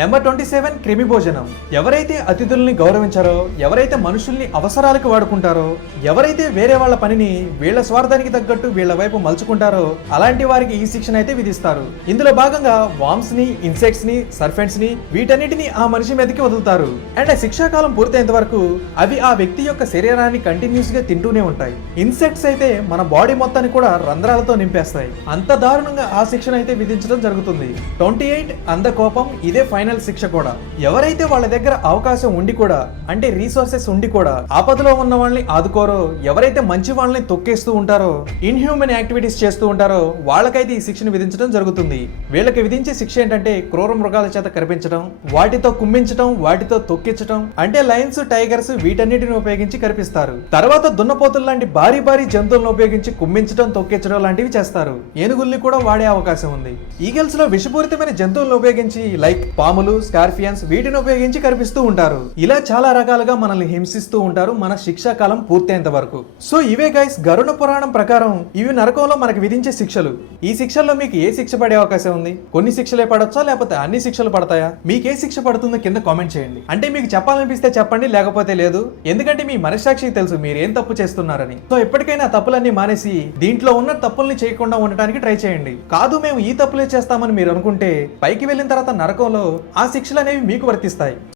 Number 27 క్రిమి భోజనం. ఎవరైతే అతిథుల్ని గౌరవించారో, ఎవరైతే మనుషుల్ని అవసరాలకు వాడుకుంటారో, ఎవరైతే వేరే వాళ్ళ పనిని వీళ్ళ స్వార్థానికి తగ్గట్టు వీళ్ళ వైపు మలుచుకుంటారో అలాంటి వారికి ఈ శిక్షణ అయితే విధిస్తారు. ఇందులో భాగంగా వామ్స్ ని, ఇన్సెక్ట్స్ ని, సర్ఫెంట్స్ ని వీటన్నిటిని ఆ మనిషి మీదకి వదులుతారు. అండ్ శిక్షాకాలం పూర్తయ్యేంత వరకు అవి ఆ వ్యక్తి యొక్క శరీరాన్ని కంటిన్యూస్ గా తింటూనే ఉంటాయి. ఇన్సెక్ట్స్ అయితే మన బాడీ మొత్తాన్ని కూడా రంధ్రాలతో నింపేస్తాయి. అంత దారుణంగా ఆ శిక్షణ అయితే విధించడం జరుగుతుంది. 28 అంద కోపం. ఇదే ఫైనల్ శిక్ష కూడా. ఎవరైతే వాళ్ళ దగ్గర అవకాశం ఉండి కూడా, అంటే రీసోర్సెస్ ఉండి కూడా ఆపదలో ఉన్న వాళ్ళని ఆదుకోరో, ఎవరైతే మంచి వాళ్ళని తొక్కేస్తూ ఉంటారో, ఇన్హ్యూమన్ యాక్టివిటీస్ చేస్తూ ఉంటారో వాళ్ళకైతే ఈ శిక్షను విధించడం జరుగుతుంది. వీళ్ళకి విధించే శిక్ష ఏంటంటే క్రూర మృగాల చేత కనిపించడం, వాటితో కుమ్మించడం, వాటితో తొక్కించడం, అంటే లయన్స్, టైగర్స్ వీటన్నిటిని ఉపయోగించి కనిపిస్తారు. తర్వాత దున్నపోతులు లాంటి భారీ భారీ జంతువులను ఉపయోగించి కుమ్మించడం, తొక్కించడం లాంటివి చేస్తారు. ఏనుగుల్ని కూడా వాడే అవకాశం ఉంది. ఈగల్స్ లో విషపూరితమైన జంతువులను ఉపయోగించి లైక్ పాములు, స్కార్పియన్స్ వీటిని ఉపయోగించి కనిపిస్తూ ఉంటారు. ఇలా చాలా రకాలుగా మనల్ని హింసిస్తూ ఉంటారు మన శిక్షాకాలం పూర్తయ్యేంత వరకు. సో ఇవే గైస్ గరుడ పురాణం ప్రకారం ఇవి నరకంలో మనకు విధించే శిక్షలు. ఈ శిక్షల్లో మీకు ఏ శిక్ష పడే అవకాశం ఉంది? కొన్ని శిక్షలే పడొచ్చా, లేకపోతే అన్ని శిక్షలు పడతాయా? మీకు ఏ శిక్ష పడుతుందో కింద కామెంట్ చేయండి. అంటే మీకు చెప్పాలనిపిస్తే చెప్పండి, లేకపోతే లేదు. ఎందుకంటే మీ మనస్సాక్షికి తెలుసు మీరు ఏం తప్పు చేస్తున్నారని. సో ఎప్పటికైనా తప్పులన్నీ మానేసి దీంట్లో ఉన్న తప్పుల్ని చేయకుండా ఉండటానికి ట్రై చేయండి. కాదు మేము ఈ తప్పులే చేస్తామని మీరు అనుకుంటే పైకి వెళ్ళిన తర్వాత నరకంలో ఆ శిక్షలు అనేవి మీకు వర్తిస్తాయి.